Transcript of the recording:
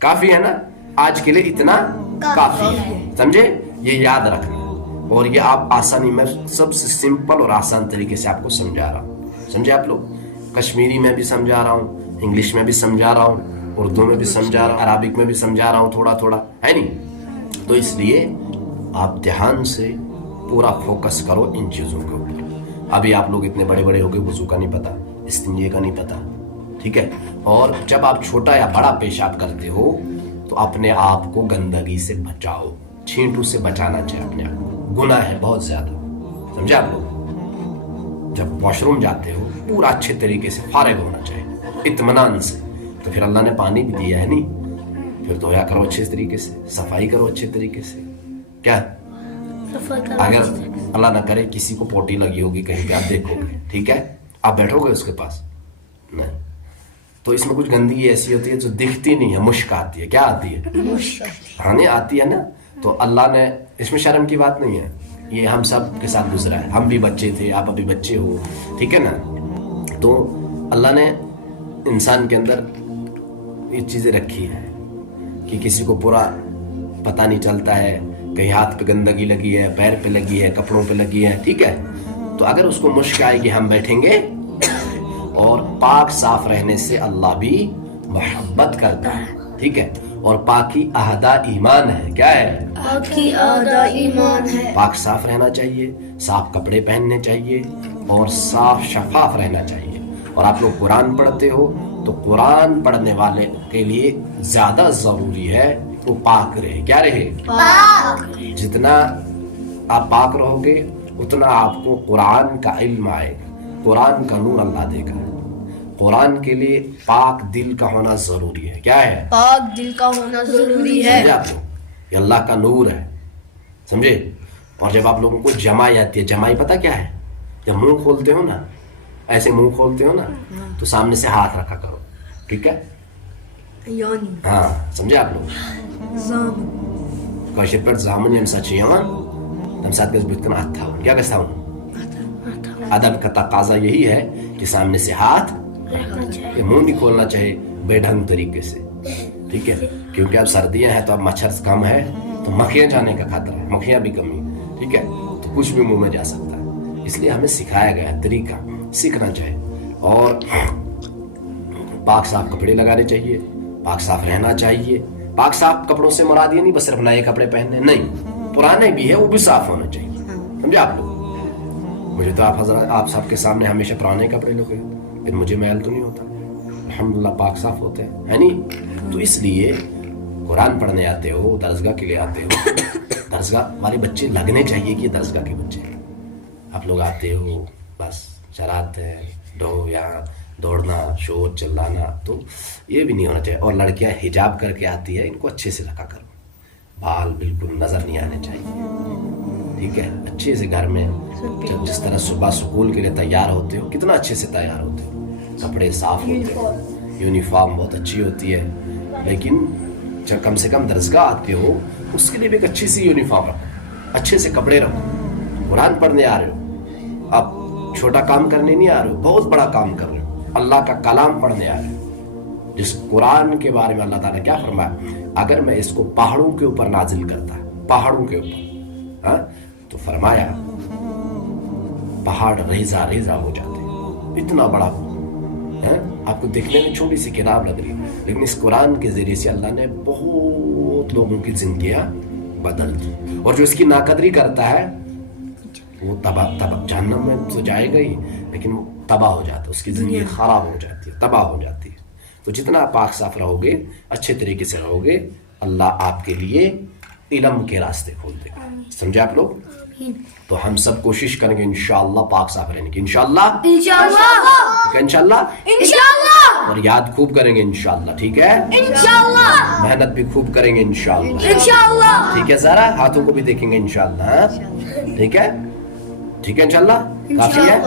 काफी है ना, आज के लिए इतना काफी है, समझे, ये याद रखना। और ये आप आसानी में सबसे सिंपल और आसान तरीके से आपको समझा रहा हूँ, समझे आप लोग। कश्मीरी में भी समझा रहा हूँ, इंग्लिश में भी समझा रहा हूँ, उर्दू में भी समझा रहा हूँ, अरबिक में भी समझा रहा हूँ थोड़ा थोड़ा, है नहीं। तो इसलिए आप ध्यान से पूरा फोकस करो इन चीजों के ऊपर। अभी आप लोग इतने बड़े बड़े हो गए, वुजू का नहीं पता, इस्तिंजे का नहीं पता, ठीक है। और जब आप छोटा या बड़ा पेशाब करते हो तो अपने आप को गंदगी से बचाओ, छींटू से बचाना चाहिए अपने आप को, गुनाह है बहुत ज्यादा, समझे आप लोग। जब वॉशरूम जाते हो पूरा अच्छे तरीके से फारिग होना चाहिए, इत्मीनान से। तो फिर अल्लाह ने पानी भी दिया है नहीं, फिर धोया करो अच्छे तरीके से, सफाई करो अच्छे तरीके से। क्या अगर अल्लाह ना करे किसी को पोटी लगी होगी कहीं पे, आप देखोगे, ठीक है, आप बैठोगे उसके पास नहीं, तो इसमें कुछ गंदगी ऐसी होती है जो दिखती नहीं है, मुश्क आती है। क्या आती है? हाँ नहीं आती है ना। तो अल्लाह ने, इसमें शर्म की बात नहीं है, ये हम सब के साथ गुजरा है, हम भी बच्चे थे, आप अभी बच्चे हो, ठीक है ना। तो अल्लाह ने इंसान के अंदर ये चीजें रखी है कि किसी को पूरा पता नहीं चलता है, कहीं हाथ पे गंदगी लगी है, पैर पे लगी है, कपड़ों पे लगी है, ठीक है। तो अगर उसको मुश्क आएगी, हम बैठेंगे, और पाक साफ रहने से अल्लाह भी मोहब्बत करता है, ठीक है। और पाकी आधा ईमान है। क्या है? पाकी आधा ईमान है। पाक साफ रहना चाहिए, साफ कपड़े पहनने चाहिए, और साफ शफाफ रहना चाहिए। और आप लोग कुरान पढ़ते हो तो कुरान पढ़ने वाले के लिए ज्यादा जरूरी है वो पाक रहे। क्या रहे? पाक। जितना आप पाक रहोगे उतना आपको कुरान का इल्म आएगा, कुरान का नूर अल्लाह देगा। कुरान के लिए पाक दिल का होना जरूरी है। क्या है? पाक दिल का होना जरूरी है। समझे आप लोग? ये अल्लाह का नूर है, समझे। और जब आप लोगों को जमाई आती है, जमाई पता क्या है? जब मुंह खोलते हो ना, ऐसे मुंह खोलते हो ना, तो सामने से हाथ रखा करो, ठीक है। हाँ, समझे आप लोग? Kashir per zaman yang sachiyaman हम साथ गज बितकन आता हूँ। क्या कहता हूँ? अदब का तकाजा यही है कि सामने से हाथ, ये मुंह नहीं खोलना चाहिए बेढंग तरीके से, ठीक है। क्योंकि अब सर्दियां हैं तो अब मच्छर कम है, तो मक्खियां जाने का खतरा है, मक्खियां भी कमी, ठीक है। तो कुछ भी मुंह में जा सकता है, इसलिए हमें सिखाया गया तरीका, सीखना चाहिए। और पाक साफ कपड़े लगाने चाहिए, पाक साफ रहना चाहिए। पाक साफ कपड़ों से मुराद ये नहीं बस सिर्फ नए कपड़े पहनने, नहीं, पुराने भी है वो भी साफ होना चाहिए, समझे आप लोग। मुझे तो आप सबके सामने हमेशा पुराने कपड़े लोगे, फिर मुझे मैल तो नहीं होता, अल्हम्दुलिल्लाह पाक साफ होते हैं, है नहीं। तो इसलिए कुरान पढ़ने आते हो, दरसगाह के लिए आते हो, दरसगाह वाले बच्चे लगने चाहिए कि दरसगाह के बच्चे। आप लोग आते हो बस शरारत है, डो यहाँ दौड़ना, शोर चिल्लाना, तो ये भी नहीं होना चाहिए। और लड़कियां हिजाब करके आती है, इनको अच्छे से रखा करो, बाल बिल्कुल नजर नहीं आने चाहिए, ठीक है। अच्छे से घर में जब जिस तरह सुबह स्कूल के लिए तैयार होते हो, कितना अच्छे से तैयार होते हो, कपड़े साफ होते हैं, यूनिफॉर्म बहुत अच्छी होती है। लेकिन जब कम से कम दरसगाह आते हो उसके लिए भी एक अच्छी सी यूनिफॉर्म रखो, अच्छे से कपड़े रखो। कुरान पढ़ने आ रहे हो, आप छोटा काम करने नहीं आ रहे हो, बहुत बड़ा काम कर रहे हो, अल्लाह का कलाम पढ़ने आ रहे हो। जिस कुरान के बारे में अल्लाह ताला क्या फरमाया, अगर मैं इसको पहाड़ों के ऊपर नाजिल करता, पहाड़ों के ऊपर, हाँ, तो फरमाया पहाड़ रेजा रेजा हो जाते, इतना बड़ा है। आपको देखने में छोटी सी किताब लग रही है, लेकिन इस कुरान के जरिए से अल्लाह ने बहुत लोगों की जिंदगियां बदल दी। और जो इसकी नाकदरी करता है वो तबाह जहन्नम में तो जाएगा ही, लेकिन वो तबाह हो जाता है, उसकी जिंदगी खराब हो जाती है, तबाह हो जाती है। तो जितना पाक साफ रहोगे, अच्छे तरीके से रहोगे, अल्लाह आपके लिए इल्म के रास्ते खोल देगा, समझे आप लोग। तो हम सब कोशिश करेंगे इंशाअल्लाह पाक साफ रहने की, इंशाअल्लाह इंशाअल्लाह इंशाअल्लाह इंशाअल्लाह। और याद खूब करेंगे इंशाअल्लाह, ठीक है। इंशाअल्लाह मेहनत भी खूब करेंगे इंशाअल्लाह, इंशाअल्लाह। ठीक है। जरा हाथों को भी देखेंगे इंशाअल्लाह, हाँ? ठीक है, ठीक है, इंशाअल्लाह काफी है।